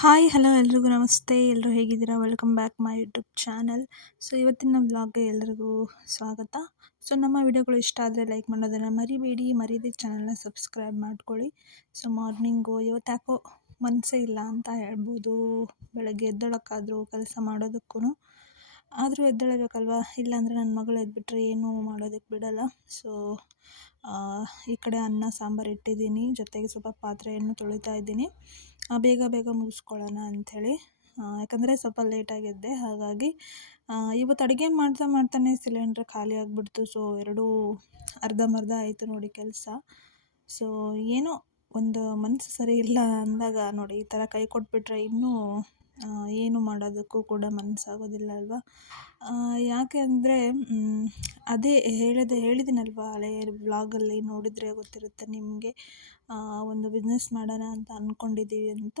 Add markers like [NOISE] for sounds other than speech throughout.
Hi hello ಎಲ್ರಿಗೂ ನಮಸ್ತೆ. ಎಲ್ಲರೂ ಹೇಗಿದ್ದೀರಾ? Welcome back my YouTube channel so ಇವತ್ತಿನ ವ್ಲಾಗ್ಗೆ ಎಲ್ಲರಿಗೂ ಸ್ವಾಗತ. ಸೊ ನಮ್ಮ ವಿಡಿಯೋಗಳು ಇಷ್ಟ ಆದರೆ ಲೈಕ್ ಮಾಡೋದನ್ನು ಮರಿಬೇಡಿ. ಮರೀದೆ ಚಾನಲ್ನ ಸಬ್ಸ್ಕ್ರೈಬ್ ಮಾಡ್ಕೊಳ್ಳಿ. ಸೊ ಮಾರ್ನಿಂಗು ಇವತ್ತು ಯಾಕೋ ಮನಸ್ಸೇ ಇಲ್ಲ ಅಂತ ಹೇಳ್ಬೋದು. ಬೆಳಗ್ಗೆ ಎದ್ದೊಳಕ್ಕಾದರೂ ಕೆಲಸ ಮಾಡೋದಕ್ಕೂ ಆದರೂ ಎದ್ದೇಳಬೇಕಲ್ವಾ? ಇಲ್ಲಾಂದರೆ ನನ್ನ ಮಗಳು ಎದ್ಬಿಟ್ರೆ ಏನೂ ಮಾಡೋದಕ್ಕೆ ಬಿಡಲ್ಲ. ಸೊ ಈ ಕಡೆ ಅನ್ನ, ಸಾಂಬಾರು ಇಟ್ಟಿದ್ದೀನಿ. ಜೊತೆಗೆ ಸ್ವಲ್ಪ ಪಾತ್ರೆಯನ್ನು ತೊಳಿತಾ ಇದ್ದೀನಿ. ಬೇಗ ಬೇಗ ಮುಗಿಸ್ಕೊಳ್ಳೋಣ ಅಂಥೇಳಿ. ಯಾಕಂದರೆ ಸ್ವಲ್ಪ ಲೇಟಾಗಿದ್ದೆ ಹಾಗಾಗಿ ಇವತ್ತು ಅಡುಗೆ ಮಾಡ್ತಾ ಮಾಡ್ತಾನೆ ಸಿಲಿಂಡ್ರ್ ಖಾಲಿ ಆಗಿಬಿಡ್ತು. ಸೊ ಎರಡೂ ಅರ್ಧಂಬರ್ಧ ಆಯಿತು ನೋಡಿ ಕೆಲಸ. ಸೊ ಏನೋ ಒಂದು ಮನಸ್ಸು ಸರಿ ಇಲ್ಲ ಅಂದಾಗ ನೋಡಿ ಈ ಥರ ಕೈ ಕೊಟ್ಬಿಟ್ರೆ ಇನ್ನೂ ಏನು ಮಾಡೋದಕ್ಕೂ ಕೂಡ ಮನಸ್ಸಾಗೋದಿಲ್ಲ ಅಲ್ವಾ ಯಾಕೆ ಅಂದರೆ ಅದೇ ಹೇಳಿದೆ ಹೇಳಿದ್ದೀನಲ್ವ ಹಳೆಯ ವ್ಲಾಗಲ್ಲಿ ನೋಡಿದರೆ ಗೊತ್ತಿರುತ್ತೆ ನಿಮಗೆ ಒಂದು ಬಿಸ್ನೆಸ್ ಮಾಡೋಣ ಅಂತ ಅಂದ್ಕೊಂಡಿದ್ದೀವಿ ಅಂತ.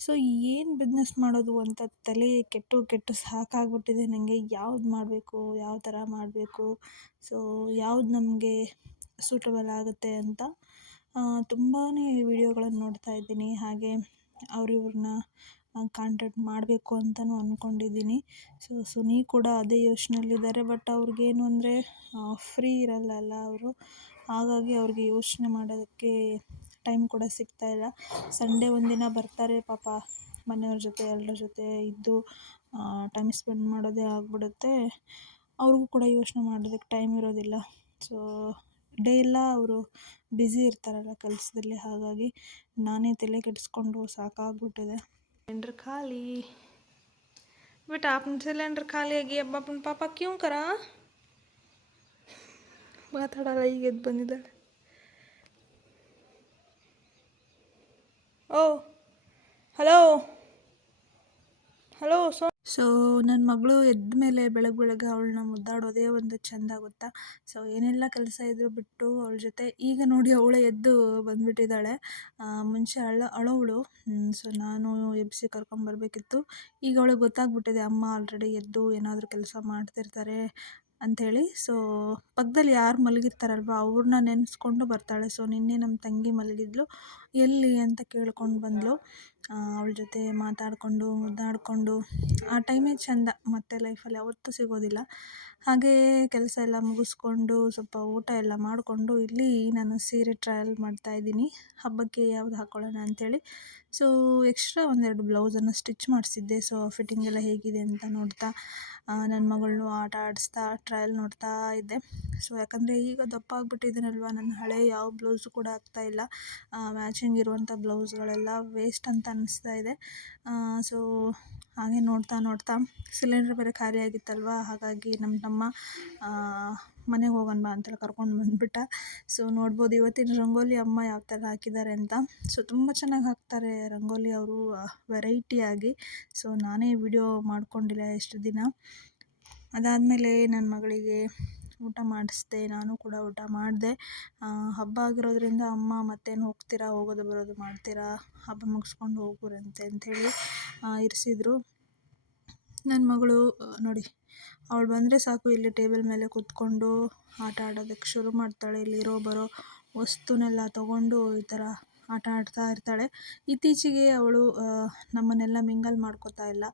ಸೊ ಏನು ಬಿಸ್ನೆಸ್ ಮಾಡೋದು ಅಂತ ತಲೆ ಕೆಟ್ಟು ಕೆಟ್ಟು ಸಾಕಾಗ್ಬಿಟ್ಟಿದೆ ನನಗೆ ಯಾವ್ದು ಮಾಡಬೇಕು, ಯಾವ ಥರ ಮಾಡಬೇಕು ಸೊ ಯಾವ್ದು ನಮಗೆ ಸೂಟಬಲ್ ಆಗುತ್ತೆ ಅಂತ. ತುಂಬಾ ವಿಡಿಯೋಗಳನ್ನು ನೋಡ್ತಾ ಇದ್ದೀನಿ. ಹಾಗೆ ಅವ್ರಿವ್ರನ್ನ ಕಾಂಟ್ಯಾಕ್ಟ್ ಮಾಡಬೇಕು ಅಂತಲೂ ಅಂದ್ಕೊಂಡಿದ್ದೀನಿ ಸೊ ಸುನಿ ಕೂಡ ಅದೇ ಯೋಚನೆಯಲ್ಲಿದ್ದಾರೆ. ಬಟ್ ಅವ್ರಿಗೇನು ಅಂದರೆ ಫ್ರೀ ಇರಲ್ಲಲ್ಲ ಅವರು. ಹಾಗಾಗಿ ಅವ್ರಿಗೆ ಯೋಚನೆ ಮಾಡೋದಕ್ಕೆ ಟೈಮ್ ಕೂಡ ಸಿಗ್ತಾ ಇಲ್ಲ. ಸಂಡೇ ಒಂದಿನ ಬರ್ತಾರೆ ಪಾಪ. ಮನೆಯವ್ರ ಜೊತೆ ಎಲ್ಲರ ಜೊತೆ ಇದ್ದು ಟೈಮ್ ಸ್ಪೆಂಡ್ ಮಾಡೋದೇ ಆಗ್ಬಿಡುತ್ತೆ. ಅವ್ರಿಗೂ ಕೂಡ ಯೋಚನೆ ಮಾಡೋದಕ್ಕೆ ಟೈಮ್ ಇರೋದಿಲ್ಲ. ಸೊ ಡೇ ಎಲ್ಲ ಅವರು ಬ್ಯುಸಿ ಇರ್ತಾರಲ್ಲ ಕೆಲಸದಲ್ಲಿ. ಹಾಗಾಗಿ ನಾನೇ ತಲೆ ಕೆಡಿಸ್ಕೊಂಡು ಸಾಕಾಗ್ಬಿಟ್ಟಿದೆ. सिलेंडर खाली बेटा आपने सिलेंडर खा लिया कि अब अपन पापा क्यों करा ಮಾತಾಡಲ್ಲ ಈಗ ಎದ್ದು ಬಂದಿದ್ದಾಳೆ ಓ ಹಲೋ ಹಲೋ ಸೋ ಸೊ ನನ್ನ ಮಗಳು ಎದ್ದ ಮೇಲೆ ಬೆಳಗ್ಗೆ ಬೆಳಗ್ಗೆ ಅವಳನ್ನ ಮುದ್ದಾಡೋದೇ ಒಂದು ಚೆಂದ ಗೊತ್ತಾ? ಸೊ ಏನೆಲ್ಲ ಕೆಲಸ ಇದ್ದರೂ ಬಿಟ್ಟು ಅವಳ ಜೊತೆ ಈಗ ನೋಡಿ ಅವಳೇ ಎದ್ದು ಬಂದ್ಬಿಟ್ಟಿದ್ದಾಳೆ ಮುಂಚೆ ಅಳ, ಅಳೋವಳು. ಸೊ ನಾನು ಎಬ್ಬಿಸಿ ಕರ್ಕೊಂಬರ್ಬೇಕಿತ್ತು ಈಗ ಅವಳಿಗೆ ಗೊತ್ತಾಗ್ಬಿಟ್ಟಿದೆ, ಅಮ್ಮ ಆಲ್ರೆಡಿ ಎದ್ದು ಏನಾದರೂ ಕೆಲಸ ಮಾಡ್ತಿರ್ತಾರೆ ಅಂಥೇಳಿ. ಸೊ ಪಕ್ಕದಲ್ಲಿ ಯಾರು ಮಲಗಿರ್ತಾರಲ್ವ, ಅವ್ರನ್ನ ನೆನೆಸ್ಕೊಂಡು ಬರ್ತಾಳೆ. ಸೊ ನಿನ್ನೆ ನಮ್ಮ ತಂಗಿ ಮಲಗಿದ್ಲು. ಎಲ್ಲಿ ಅಂತ ಕೇಳ್ಕೊಂಡು ಬಂದಳು ಅವಳ ಜೊತೆ ಮಾತಾಡಿಕೊಂಡು, ಮುದ್ದಾಡಿಕೊಂಡು, ಆ ಟೈಮೇ ಚೆಂದ. ಮತ್ತೆ ಲೈಫಲ್ಲಿ ಯಾವತ್ತೂ ಸಿಗೋದಿಲ್ಲ. ಹಾಗೇ ಕೆಲಸ ಎಲ್ಲ ಮುಗಿಸ್ಕೊಂಡು, ಸ್ವಲ್ಪ ಊಟ ಎಲ್ಲ ಮಾಡಿಕೊಂಡು ಇಲ್ಲಿ ನಾನು ಸೀರೆ ಟ್ರಯಲ್ ಮಾಡ್ತಾಯಿದ್ದೀನಿ ಹಬ್ಬಕ್ಕೆ ಯಾವ್ದು ಹಾಕ್ಕೊಳ್ಳೋಣ ಅಂಥೇಳಿ ಸೊ ಎಕ್ಸ್ಟ್ರಾ ಒಂದೆರಡು ಬ್ಲೌಸನ್ನು ಸ್ಟಿಚ್ ಮಾಡಿಸಿದ್ದೆ. ಸೊ ಫಿಟ್ಟಿಂಗ್ ಎಲ್ಲ ಹೇಗಿದೆ ಅಂತ ನೋಡ್ತಾ ನನ್ನ ಮಗಳನ್ನು ಆಟ ಆಡಿಸ್ತಾ ಟ್ರಯಲ್ ನೋಡ್ತಾ ಇದ್ದೆ. ಸೊ ಯಾಕಂದರೆ ಈಗ ದಪ್ಪ ಆಗಿಬಿಟ್ಟಿದ್ದೀನಲ್ವ ನನ್ನ ಹಳೆ ಯಾವ ಬ್ಲೌಸು ಕೂಡ ಆಗ್ತಾಯಿಲ್ಲ ಮ್ಯಾಚಿಂಗ್ ಇರುವಂಥ ಬ್ಲೌಸ್ಗಳೆಲ್ಲ ವೇಸ್ಟ್ ಅಂತ ಅನ್ನಿಸ್ತಾ ಇದೆ. ಸೊ ಹಾಗೆ ನೋಡ್ತಾ ನೋಡ್ತಾ ಸಿಲಿಂಡ್ರ್ ಬೇರೆ ಖಾಲಿ ಆಗಿತ್ತಲ್ವಾ? ಹಾಗಾಗಿ ನಮ್ಮ ತಮ್ಮ ಮನೆಗೆ ಹೋಗೋಣ ಬಾ ಅಂತೇಳಿ ಕರ್ಕೊಂಡು ಬಂದುಬಿಟ್ಟ. ಸೊ ನೋಡ್ಬೋದು ಇವತ್ತಿನ ರಂಗೋಲಿ ಅಮ್ಮ ಯಾವ ಥರ ಹಾಕಿದ್ದಾರೆ ಅಂತ. ಸೊ ತುಂಬ ಚೆನ್ನಾಗಿ ಹಾಕ್ತಾರೆ ರಂಗೋಲಿ ಅವರು ವೆರೈಟಿಯಾಗಿ ಸೊ ನಾನೇ ವಿಡಿಯೋ ಮಾಡ್ಕೊಂಡಿಲ್ಲ ಎಷ್ಟು ದಿನ. ಅದಾದಮೇಲೆ ನನ್ನ ಮಗಳಿಗೆ ಊಟ ಮಾಡಿಸ್ದೆ, ನಾನು ಕೂಡ ಊಟ ಮಾಡಿದೆ. ಹಬ್ಬ ಆಗಿರೋದರಿಂದ ಅಮ್ಮ ಮತ್ತೇನು ಹೋಗ್ತೀರಾ? ಹೋಗೋದು ಬರೋದು ಮಾಡ್ತೀರಾ? ಹಬ್ಬ ಮುಗಿಸ್ಕೊಂಡು ಹೋಗುರಂತೆ ಅಂಥೇಳಿ ಇರಿಸಿದ್ರು. ನನ್ನ ಮಗಳು ನೋಡಿ, ಅವಳು ಬಂದರೆ ಸಾಕು, ಇಲ್ಲಿ ಟೇಬಲ್ ಮೇಲೆ ಕೂತ್ಕೊಂಡು ಆಟ ಆಡೋದಕ್ಕೆ ಶುರು ಮಾಡ್ತಾಳೆ. ಇಲ್ಲಿರೋ ಬರೋ ವಸ್ತುನೆಲ್ಲ ತೊಗೊಂಡು ಈ ಥರ ಆಟ ಆಡ್ತಾ ಇರ್ತಾಳೆ. ಇತ್ತೀಚೆಗೆ ಅವಳು ನಮ್ಮನ್ನೆಲ್ಲ ಮಿಂಗಲ್ ಮಾಡ್ಕೋತಾ ಇಲ್ಲ.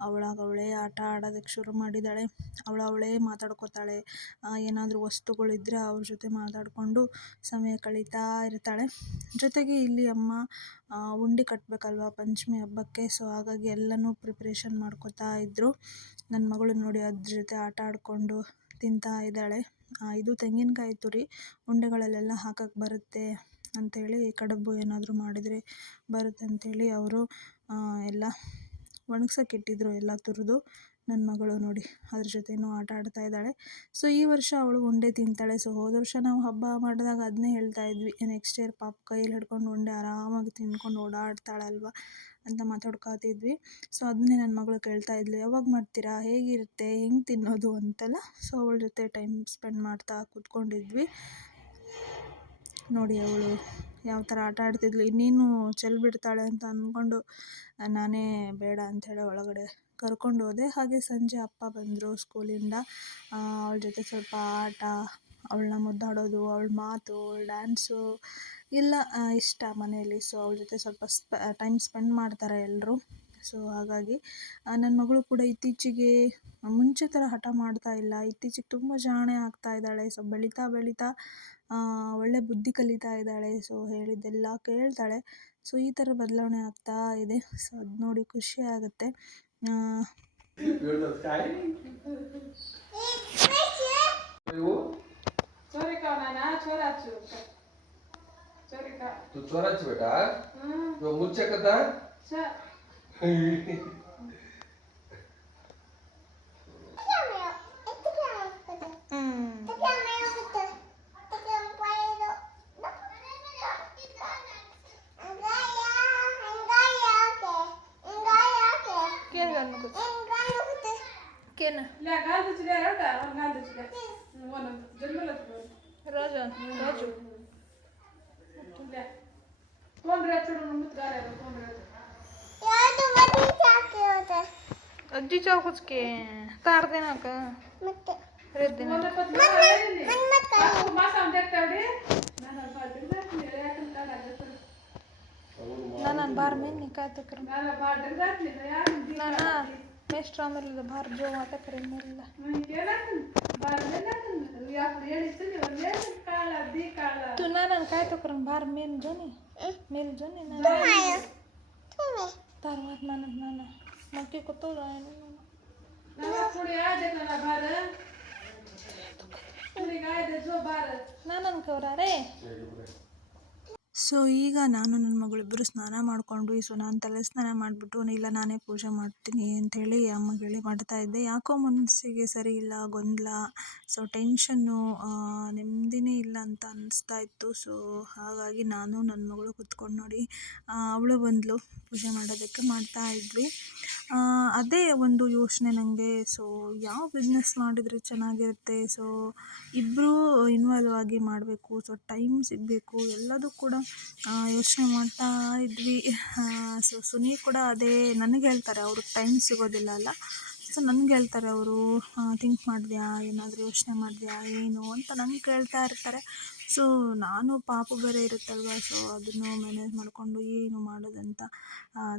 ಅವಳಾಗ ಅವಳೇ ಆಟ ಆಡೋದಕ್ಕೆ ಶುರು ಮಾಡಿದ್ದಾಳೆ ಅವಳು ಅವಳೇ ಮಾತಾಡ್ಕೋತಾಳೆ. ಏನಾದರೂ ವಸ್ತುಗಳಿದ್ದರೆ ಅವ್ರ ಜೊತೆ ಮಾತಾಡಿಕೊಂಡು ಸಮಯ ಕಳೀತಾ ಇರ್ತಾಳೆ. ಜೊತೆಗೆ ಇಲ್ಲಿ ಅಮ್ಮ ಉಂಡೆ ಕಟ್ಟಬೇಕಲ್ವ ಪಂಚಮಿ ಹಬ್ಬಕ್ಕೆ. ಸೊ, ಹಾಗಾಗಿ ಎಲ್ಲನೂ ಪ್ರಿಪ್ರೇಷನ್ ಮಾಡ್ಕೋತಾ ಇದ್ದರು ನನ್ನ ಮಗಳು ನೋಡಿ ಅದ್ರ ಜೊತೆ ಆಟ ಆಡಿಕೊಂಡು ತಿಂತಾ ಇದ್ದಾಳೆ. ಇದು ತೆಂಗಿನಕಾಯಿ ತುರಿ. ಉಂಡೆಗಳಲ್ಲೆಲ್ಲ ಹಾಕಕ್ಕೆ ಬರುತ್ತೆ. ಅಂಥೇಳಿ ಕಡುಬು ಏನಾದರೂ ಮಾಡಿದರೆ ಬರುತ್ತೆ ಅಂಥೇಳಿ ಅವರು ಎಲ್ಲ ಒಣಗ್ಸಕ್ಕೆ ಇಟ್ಟಿದ್ರು ಎಲ್ಲ ತುರಿದು ನನ್ನ ಮಗಳು ನೋಡಿ ಅದ್ರ ಜೊತೆನೂ ಆಟ ಆಡ್ತಾ ಇದ್ದಾಳೆ. ಸೊ ಈ ವರ್ಷ ಅವಳು ಉಂಡೆ ತಿಂತಾಳೆ. ಸೊ ಹೋದ ವರ್ಷ ನಾವು ಹಬ್ಬ ಮಾಡಿದಾಗ ಅದನ್ನೇ ಹೇಳ್ತಾ ಇದ್ವಿ ನೆಕ್ಸ್ಟ್ ಇಯರ್ ಪಾಪ ಕೈಯಲ್ಲಿ ಹಿಡ್ಕೊಂಡು ಉಂಡೆ ಆರಾಮಾಗಿ ತಿಂದ್ಕೊಂಡು ಓಡಾಡ್ತಾಳಲ್ವ ಅಂತ ಮಾತಾಡ್ಕೊತಿದ್ವಿ. ಸೊ ಅದನ್ನೇ ನನ್ನ ಮಗಳು ಕೇಳ್ತಾ ಇದ್ಲು, ಯಾವಾಗ ಮಾಡ್ತೀರಾ, ಹೇಗಿರುತ್ತೆ, ಹೆಂಗೆ ತಿನ್ನೋದು ಅಂತೆಲ್ಲ. ಸೊ ಅವಳ ಜೊತೆ ಟೈಮ್ ಸ್ಪೆಂಡ್ ಮಾಡ್ತಾ ಕೂತ್ಕೊಂಡಿದ್ವಿ. ನೋಡಿ ಅವಳು ಯಾವ ಥರ ಆಟ ಆಡ್ತಿದ್ಲು. ಇನ್ನೇನು ಚೆಲ್ಬಿಡ್ತಾಳೆ ಅಂತ ಅಂದ್ಕೊಂಡು ನಾನೇ ಬೇಡ ಅಂಥೇಳಿ ಒಳಗಡೆ ಕರ್ಕೊಂಡು ಹೋದೆ. ಹಾಗೆ ಸಂಜೆ ಅಪ್ಪ ಬಂದರು ಸ್ಕೂಲಿಂದ. ಅವಳ ಜೊತೆ ಸ್ವಲ್ಪ ಆಟ, ಅವಳನ್ನ ಮುದ್ದಾಡೋದು, ಅವಳ ಮಾತು, ಅವಳ ಡ್ಯಾನ್ಸು ಎಲ್ಲ ಇಷ್ಟ ಮನೆಯಲ್ಲಿ. ಸೊ ಅವಳ ಜೊತೆ ಸ್ವಲ್ಪ ಸ್ಪ ಟೈಮ್ ಸ್ಪೆಂಡ್ ಮಾಡ್ತಾರೆ ಎಲ್ಲರೂ ಸೊ ಹಾಗಾಗಿ ನನ್ನ ಮಗಳು ಕೂಡ ಇತ್ತೀಚೆಗೆ ಮುಂಚೆ ಥರ ಹಠ ಮಾಡ್ತಾ ಇಲ್ಲ. ಇತ್ತೀಚೆಗೆ ತುಂಬ ಜಾಣೆ ಆಗ್ತಾ ಇದ್ದಾಳೆ. ಸೊ ಬೆಳೀತಾ ಬೆಳೀತಾ ಒಳ್ಳೆ ಬುದ್ಧಿ ಕಲಿತಾ ಇದ್ದಾಳೆ. ಸೊ ಹೇಳಿದ್ದೆಲ್ಲ ಕೇಳ್ತಾಳೆ. ಸೊ ಈ ಥರ ಬದಲಾವಣೆ ಆಗ್ತಾ ಇದೆ. ಸೊ ಅದು ನೋಡಿ ಖುಷಿ ಆಗುತ್ತೆ. चोरी का नाना चोरा अज्जी चौकस के तार देना का? मत रे देना। मत मत मत कर माँ साम देखते हो ना ना बार में नहीं तो कर। ना ना बार डर जात नहीं यार ना ना बेस्ट रामर ले, बाहर जो आता करे मिलला मैं क्या ना बार में ना या फिर ये इससे नहीं काला दी काला तू ना ना का तो कर बार में जो नहीं मिल जो नहीं ना तू है तू है। તાર વાત માને નાના મકે કતો રાય નાના થોડી આ દે નાના બાર થોડી ગાય દે જો બાર નાના ને ખવરા રે ಸೊ ಈಗ ನಾನು ನನ್ನ ಮಗಳಿಬ್ಬರು ಸ್ನಾನ ಮಾಡ್ಕೊಂಡ್ವಿ ಸೊ ನಾನು ತಲೆ ಸ್ನಾನ ಮಾಡಿಬಿಟ್ಟು, ಇಲ್ಲ ನಾನೇ ಪೂಜೆ ಮಾಡ್ತೀನಿ ಅಂಥೇಳಿ ಹೇಳಿ ಮಾಡ್ತಾ ಇದ್ದೆ. ಯಾಕೋ ಮನಸ್ಸಿಗೆ ಸರಿ ಇಲ್ಲ, ಗೊಂದಲ ಸೊ ಟೆನ್ಷನ್ನು ನೆಮ್ಮದಿನೇ ಇಲ್ಲ ಅಂತ ಅನ್ನಿಸ್ತಾ ಇತ್ತು. ಸೊ ಹಾಗಾಗಿ ನಾನು ನನ್ನ ಮಗಳು ಕುತ್ಕೊಂಡು ನೋಡಿ ಅವಳು ಬಂದಳು ಪೂಜೆ ಮಾಡೋದಕ್ಕೆ ಮಾಡ್ತಾ ಇದ್ವಿ. ಅದೇ ಒಂದು ಯೋಚನೆ ನನಗೆ ಸೊ ಯಾವ ಬಿಸ್ನೆಸ್ ಮಾಡಿದರೆ ಚೆನ್ನಾಗಿರುತ್ತೆ? ಸೊ ಇಬ್ಬರೂ ಇನ್ವಾಲ್ವ್ ಆಗಿ ಮಾಡಬೇಕು. ಸೊ ಟೈಮ್ ಸಿಗಬೇಕು. ಎಲ್ಲದೂ ಕೂಡ ಯೋಚನೆ ಮಾಡ್ತಾ ಇದ್ವಿ. ಸೊ ಸುನಿ ಕೂಡ ಅದೇ ನನಗೆ ಹೇಳ್ತಾರೆ ಅವ್ರಿಗೆ ಟೈಮ್ ಸಿಗೋದಿಲ್ಲ ಅಲ್ಲ. ಸೊ ನನಗೆ ಹೇಳ್ತಾರೆ ಅವರು ಥಿಂಕ್ ಮಾಡಿದ್ಯಾ? ಏನಾದರೂ ಯೋಚನೆ ಮಾಡಿದ್ಯಾ? ಏನು? ಅಂತ ನಂಗೆ ಕೇಳ್ತಾ ಇರ್ತಾರೆ. ಸೊ ನಾನು ಪಾಪು ಬೇರೆ ಇರುತ್ತಲ್ವ? ಸೊ ಅದನ್ನು ಮ್ಯಾನೇಜ್ ಮಾಡಿಕೊಂಡು ಏನು ಮಾಡೋದಂತ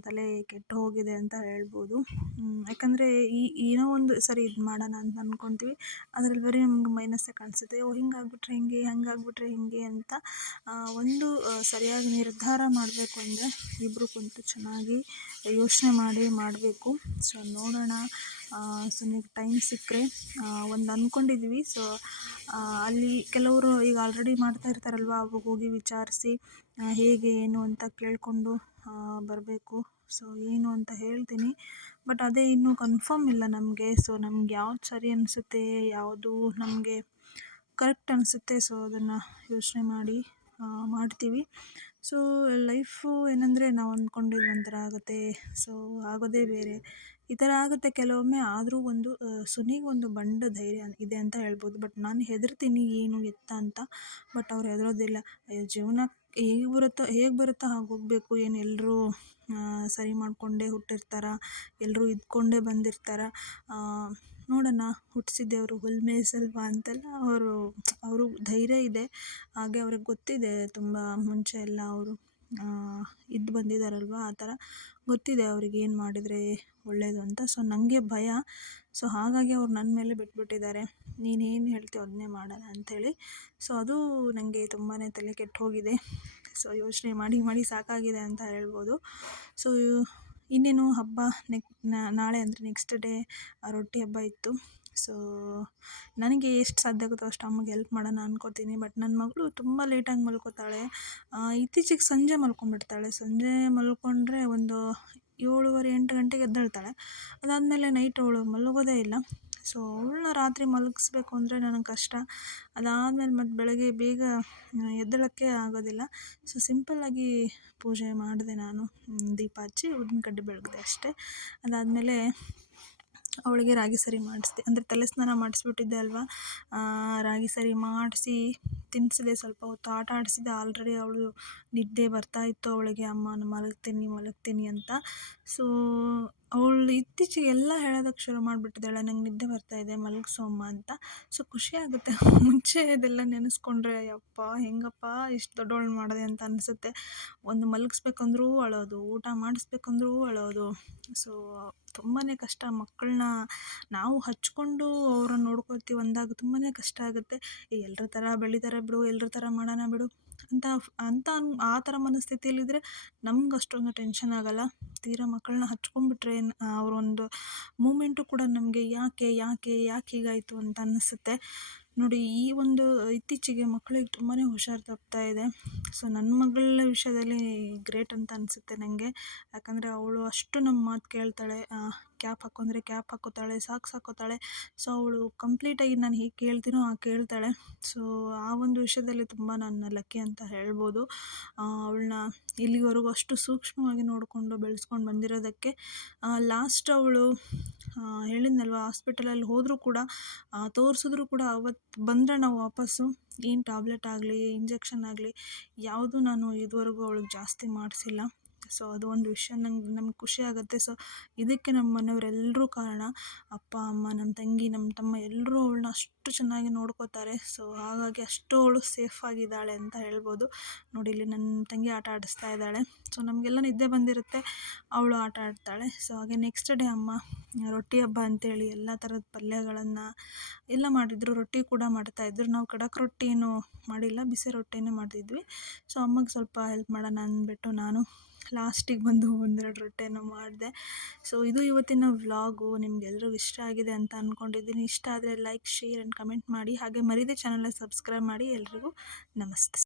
ತಲೆ ಕೆಟ್ಟು ಹೋಗಿದೆ ಅಂತ ಹೇಳ್ಬೋದು. ಯಾಕಂದರೆ ಈ, ಏನೋ ಒಂದು, ಸರಿ ಇದು ಮಾಡೋಣ ಅಂತ ಅಂದ್ಕೊತೀವಿ ಅದ್ರಲ್ಲಿ ಬರೀ ನಮ್ಗೆ ಮೈನಸ್ಸೇ ಕಾಣಿಸುತ್ತೆ. ಓ, ಹಿಂಗಾಗ್ಬಿಟ್ರೆ ಹಿಂಗೆ, ಹಂಗಾಗ್ಬಿಟ್ರೆ ಹಿಂಗೆ ಅಂತ ಒಂದು ಸರಿಯಾಗಿ ನಿರ್ಧಾರ ಮಾಡಬೇಕು ಅಂದರೆ ಇಬ್ಬರು ಕುಂತು ಚೆನ್ನಾಗಿ ಯೋಚನೆ ಮಾಡಿ ಮಾಡಬೇಕು. ಸೊ ನೋಡೋಣ. ಸೊ ನೀವು ಟೈಮ್ ಸಿಕ್ಕರೆ ಒಂದು ಅಂದ್ಕೊಂಡಿದ್ವಿ ಸೊ ಅಲ್ಲಿ ಕೆಲವರು ಈಗ ಆಲ್ರೆಡಿ ಮಾಡ್ತಾ ಇರ್ತಾರಲ್ವ? ಅವಾಗ ಹೋಗಿ ವಿಚಾರಿಸಿ ಹೇಗೆ, ಏನು ಅಂತ ಕೇಳಿಕೊಂಡು ಬರಬೇಕು. ಸೊ ಏನು ಅಂತ ಹೇಳ್ತೀನಿ. ಬಟ್ ಅದೇ ಇನ್ನೂ ಕನ್ಫರ್ಮ್ ಇಲ್ಲ ನಮಗೆ. ಸೊ ನಮ್ಗೆ ಯಾವ್ದು ಸರಿ ಅನಿಸುತ್ತೆ, ಯಾವುದು ನಮಗೆ ಕರೆಕ್ಟ್ ಅನಿಸುತ್ತೆ ಸೊ ಅದನ್ನು ಯೋಚನೆ ಮಾಡಿ ಮಾಡ್ತೀವಿ. ಸೊ ಲೈಫು ಏನಂದರೆ ನಾವು ಅಂದ್ಕೊಂಡಿದ್ದು ಒಂಥರ ಆಗುತ್ತೆ. ಸೊ ಆಗೋದೇ ಬೇರೆ. ಈ ಥರ ಆಗುತ್ತೆ ಕೆಲವೊಮ್ಮೆ ಆದರೂ ಒಂದು ಸುನಿಗೊಂದು ಬಂಡ ಧೈರ್ಯ ಇದೆ ಅಂತ ಹೇಳ್ಬೋದು. ಬಟ್ ನಾನು ಹೆದರ್ತೀನಿ ಏನು ಎತ್ತ ಅಂತ. ಬಟ್ ಅವ್ರು ಹೆದರೋದಿಲ್ಲ. ಅಯ್ಯೋ, ಜೀವನ ಹೇಗೆ ಬರುತ್ತೋ ಹೇಗೆ ಬರುತ್ತೋ ಹಾಗೆ ಹೋಗಬೇಕು. ಏನು ಎಲ್ಲರೂ ಸರಿ ಮಾಡಿಕೊಂಡೇ ಹುಟ್ಟಿರ್ತಾರ. ಎಲ್ಲರೂ ಇದ್ಕೊಂಡೇ ಬಂದಿರ್ತಾರ. ನೋಡೋಣ ಹುಟ್ಟಿಸಿದ್ದೇವ್ರು ಹುಲ್ ಮೇಯ್ಸಲ್ವಾ ಅಂತೆಲ್ಲ ಅವರು ಅವರು ಧೈರ್ಯ ಇದೆ. ಹಾಗೆ ಅವ್ರಿಗೆ ಗೊತ್ತಿದೆ ತುಂಬ ಮುಂಚೆ ಎಲ್ಲ ಅವರು ಇದ್ದು ಬಂದಿದ್ದಾರಲ್ವ ಆ ಥರ. ಗೊತ್ತಿದೆ ಅವ್ರಿಗೆ ಏನು ಮಾಡಿದರೆ ಒಳ್ಳೆಯದು ಅಂತ. ಸೊ ನನಗೆ ಭಯ. ಸೊ ಹಾಗಾಗಿ ಅವ್ರು ನನ್ನ ಮೇಲೆ ಬಿಟ್ಬಿಟ್ಟಿದ್ದಾರೆ. ನೀನೇನು ಹೇಳ್ತೀಯೋ ಅದನ್ನೇ ಮಾಡೋಣ ಅಂಥೇಳಿ ಸೊ ಅದು ನನಗೆ ತುಂಬಾ ತಲೆ ಕೆಟ್ಟು ಹೋಗಿದೆ ಸೊ ಯೋಚನೆ ಮಾಡಿ ಮಾಡಿ ಸಾಕಾಗಿದೆ ಅಂತ ಹೇಳ್ಬೋದು. ಸೊ ಇನ್ನೇನು ಹಬ್ಬ ನೆಕ್ ನಾಳೆ ಅಂದರೆ ನೆಕ್ಸ್ಟ್ ಡೇ ರೊಟ್ಟಿ ಹಬ್ಬ ಇತ್ತು. ಸೊ ನನಗೆ ಎಷ್ಟು ಸಾಧ್ಯ ಆಗುತ್ತೋ ಅಷ್ಟು ಅಮ್ಮಗೆ ಹೆಲ್ಪ್ ಮಾಡೋಣ ಅನ್ಕೋತೀನಿ. ಬಟ್ ನನ್ನ ಮಗಳು ತುಂಬ ಲೇಟಾಗಿ ಮಲ್ಕೋತಾಳೆ. ಇತ್ತೀಚೆಗೆ ಸಂಜೆ ಮಲ್ಕೊಂಡ್ಬಿಡ್ತಾಳೆ. ಸಂಜೆ ಮಲ್ಕೊಂಡ್ರೆ ಒಂದು ಏಳುವರೆ, ಎಂಟು ಗಂಟೆಗೆ ಎದ್ದೇಳ್ತಾಳೆ. ಅದಾದಮೇಲೆ ನೈಟ್ ಅವಳು ಮಲಗೋದೇ ಇಲ್ಲ. ಸೊ ಅವಳನ್ನ ರಾತ್ರಿ ಮಲಗಿಸ್ಬೇಕು ಅಂದರೆ ನನಗೆ ಕಷ್ಟ. ಅದಾದಮೇಲೆ ಮತ್ತು ಬೆಳಗ್ಗೆ ಬೇಗ ಎದ್ದೇಳೋಕ್ಕೆ ಆಗೋದಿಲ್ಲ. ಸೊ ಸಿಂಪಲ್ಲಾಗಿ ಪೂಜೆ ಮಾಡಿದೆ ನಾನು. ದೀಪ ಹಚ್ಚಿ ಉದ್ದಿನ ಕಡ್ಡಿ ಬೆಳಗ್ದೆ ಅಷ್ಟೇ. ಅದಾದಮೇಲೆ ಅವಳಿಗೆ ರಾಗಿ ಸರಿ ಮಾಡಿಸ್ದೆ. ಅಂದರೆ ತಲೆ ಸ್ನಾನ ಮಾಡಿಸ್ಬಿಟ್ಟಿದ್ದೆ ಅಲ್ವಾ? ರಾಗಿ ಸರಿ ಮಾಡಿಸಿ ತಿನ್ನಿಸಿದೆ ಸ್ವಲ್ಪ ಹೊತ್ತು ಆಟ ಆಡಿಸಿದೆ. ಆಲ್ರೆಡಿ ಅವಳು ನಿದ್ದೆ ಬರ್ತಾ ಇತ್ತು ಅವಳಿಗೆ. ಅಮ್ಮ ಮಲಗ್ತೀನಿ ಮಲಗ್ತೀನಿ ಅಂತ. ಸೊ ಅವಳು ಇತ್ತೀಚೆಗೆ ಎಲ್ಲ ಹೇಳೋದಕ್ಕೆ ಶುರು ಮಾಡಿಬಿಟ್ಟಿದ್ದಾಳೆ. ನಂಗೆ ನಿದ್ದೆ ಬರ್ತಾ ಇದೆ, ಮಲಗಿಸೋಮ್ಮ ಅಂತ. ಸೊ ಖುಷಿ ಆಗುತ್ತೆ. [LAUGHS] ಮುಂಚೆ ಇದೆಲ್ಲ ನೆನೆಸ್ಕೊಂಡ್ರೆ, ಯಪ್ಪಾ, ಹೆಂಗಪ್ಪ, ಇಷ್ಟು ದೊಡ್ಡವಳು ಮಾಡಿದೆ ಅಂತ ಅನಿಸುತ್ತೆ. ಒಂದು ಮಲಗಿಸ್ಬೇಕಂದ್ರೂ ಅಳೋದು, ಊಟ ಮಾಡಿಸ್ಬೇಕಂದ್ರೂ ಅಳೋದು. ಸೊ ತುಂಬಾ ಕಷ್ಟ. ಮಕ್ಕಳನ್ನ ನಾವು ಹಚ್ಕೊಂಡು ಅವ್ರನ್ನ ನೋಡ್ಕೊಳ್ತೀವಿ ಅಂದಾಗ ತುಂಬಾ ಕಷ್ಟ ಆಗುತ್ತೆ. ಎಲ್ಲರ ಥರ ಬೆಳೀತಾರೆ ಬಿಡು ಎಲ್ಲರ ಥರ ಮಾಡೋಣ ಬಿಡು. ಅಂತ ಅಂತ ಆ ಥರ ಮನಸ್ಥಿತಿಯಲ್ಲಿದ್ದರೆ ನಮ್ಗೆ ಅಷ್ಟೊಂದು ಟೆನ್ಷನ್ ಆಗೋಲ್ಲ. ತೀರಾ ಮಕ್ಕಳನ್ನ ಹಚ್ಕೊಂಡ್ಬಿಟ್ರೆ ಅವರೊಂದು ಮೂಮೆಂಟು ಕೂಡ ನಮಗೆ ಯಾಕೆ ಯಾಕೆ ಯಾಕೆ ಹೀಗಾಯಿತು ಅಂತ ಅನ್ನಿಸುತ್ತೆ. ನೋಡಿ, ಈ ಒಂದು ಇತ್ತೀಚೆಗೆ ಮಕ್ಕಳಿಗೆ ತುಂಬಾ ಹುಷಾರು ತಪ್ತಾ ಇದೆ. ಸೊ ನನ್ನ ಮಗಳ ವಿಷಯದಲ್ಲಿ ಗ್ರೇಟ್ ಅಂತ ಅನಿಸುತ್ತೆ ನನಗೆ ಯಾಕಂದರೆ ಅವಳು ಅಷ್ಟು ನಮ್ಮ ಮಾತು ಕೇಳ್ತಾಳೆ. ಕ್ಯಾಪ್ ಹಾಕೊಂಡ್ರೆ ಕ್ಯಾಪ್ ಹಾಕ್ಕೋತಾಳೆ ಸಾಕ್ಸ್ ಹಾಕ್ಕೋತಾಳೆ ಸೊ ಅವಳು ಕಂಪ್ಲೀಟಾಗಿ ನಾನು ಹೇಗೆ ಕೇಳ್ತೀನೋ ಹಾಗೆ ಕೇಳ್ತಾಳೆ. ಸೊ ಆ ಒಂದು ವಿಷಯದಲ್ಲಿ ತುಂಬ ನಾನು ಲಕ್ಕಿ ಅಂತ ಹೇಳ್ಬೋದು. ಅವಳನ್ನ ಇಲ್ಲಿವರೆಗೂ ಅಷ್ಟು ಸೂಕ್ಷ್ಮವಾಗಿ ನೋಡಿಕೊಂಡು ಬೆಳೆಸ್ಕೊಂಡು ಬಂದಿರೋದಕ್ಕೆ ಲಾಸ್ಟ್ ಅವಳು ಹೇಳಿದ್ನಲ್ವ ಹಾಸ್ಪಿಟಲಲ್ಲಿ ಹೋದರೂ ಕೂಡ ತೋರಿಸಿದ್ರು ಕೂಡ ಅವತ್ತು ಬಂದರೆ ನಾವು ವಾಪಸ್ಸು. ಏನು ಟ್ಯಾಬ್ಲೆಟ್ ಆಗಲಿ ಇಂಜೆಕ್ಷನ್ ಆಗಲಿ, ಯಾವುದೂ ನಾನು ಇದುವರೆಗೂ ಅವಳಿಗೆ ಜಾಸ್ತಿ ಮಾಡಿಸಿಲ್ಲ. ಸೊ ಅದು ಒಂದು ವಿಷಯ ನಂಗೆ, ನಮ್ಗೆ ಖುಷಿ ಆಗುತ್ತೆ. ಸೊ ಇದಕ್ಕೆ ನಮ್ಮ ಮನೆಯವರೆಲ್ಲರೂ ಕಾರಣ. ಅಪ್ಪ, ಅಮ್ಮ ನಮ್ಮ ತಂಗಿ ನಮ್ಮ ತಮ್ಮ ಎಲ್ಲರೂ ಅವಳನ್ನ ಅಷ್ಟು ಚೆನ್ನಾಗಿ ನೋಡ್ಕೋತಾರೆ. ಸೊ ಹಾಗಾಗಿ ಅಷ್ಟು ಅವಳು ಸೇಫಾಗಿದ್ದಾಳೆ ಅಂತ ಹೇಳ್ಬೋದು. ನೋಡಿ, ಇಲ್ಲಿ ನನ್ನ ತಂಗಿ ಆಟ ಆಡಿಸ್ತಾ ಇದ್ದಾಳೆ. ಸೊ ನಮಗೆಲ್ಲ ನಿದ್ದೆ ಬಂದಿರುತ್ತೆ. ಅವಳು ಆಟ ಆಡ್ತಾಳೆ. ಸೊ ಹಾಗೆ ನೆಕ್ಸ್ಟ್ ಡೇ ಅಮ್ಮ, ರೊಟ್ಟಿ ಹಬ್ಬ ಅಂತೇಳಿ ಎಲ್ಲ ಥರದ ಪಲ್ಯಗಳನ್ನು ಎಲ್ಲ ಮಾಡಿದ್ರು. ರೊಟ್ಟಿ ಕೂಡ ಮಾಡ್ತಾಯಿದ್ರು ನಾವು ಖಡಕ್ ರೊಟ್ಟಿ ಏನೂ ಮಾಡಿಲ್ಲ, ಬಿಸಿ ರೊಟ್ಟಿನೇ ಮಾಡ್ತಿದ್ವಿ. ಸೊ ಅಮ್ಮಗೆ ಸ್ವಲ್ಪ ಹೆಲ್ಪ್ ಮಾಡೋಣ ಅಂದ್ಬಿಟ್ಟು ನಾನು ಲಾಸ್ಟಿಗೆ ಬಂದು ಒಂದೆರಡು ರೊಟ್ಟಿಯನ್ನು ಮಾಡಿದೆ. ಸೊ ಇದು ಇವತ್ತಿನ ವ್ಲಾಗು. ನಿಮ್ಗೆಲ್ರಿಗೂ ಇಷ್ಟ ಆಗಿದೆ ಅಂತ ಅಂದ್ಕೊಂಡಿದ್ದೀನಿ ಇಷ್ಟ ಆದರೆ ಲೈಕ್ ಶೇರ್ ಆ್ಯಂಡ್ ಕಮೆಂಟ್ ಮಾಡಿ. ಹಾಗೆ ಮರಿದೇ ಚಾನಲ್ನ ಸಬ್ಸ್ಕ್ರೈಬ್ ಮಾಡಿ. ಎಲ್ರಿಗೂ ನಮಸ್ತೆ.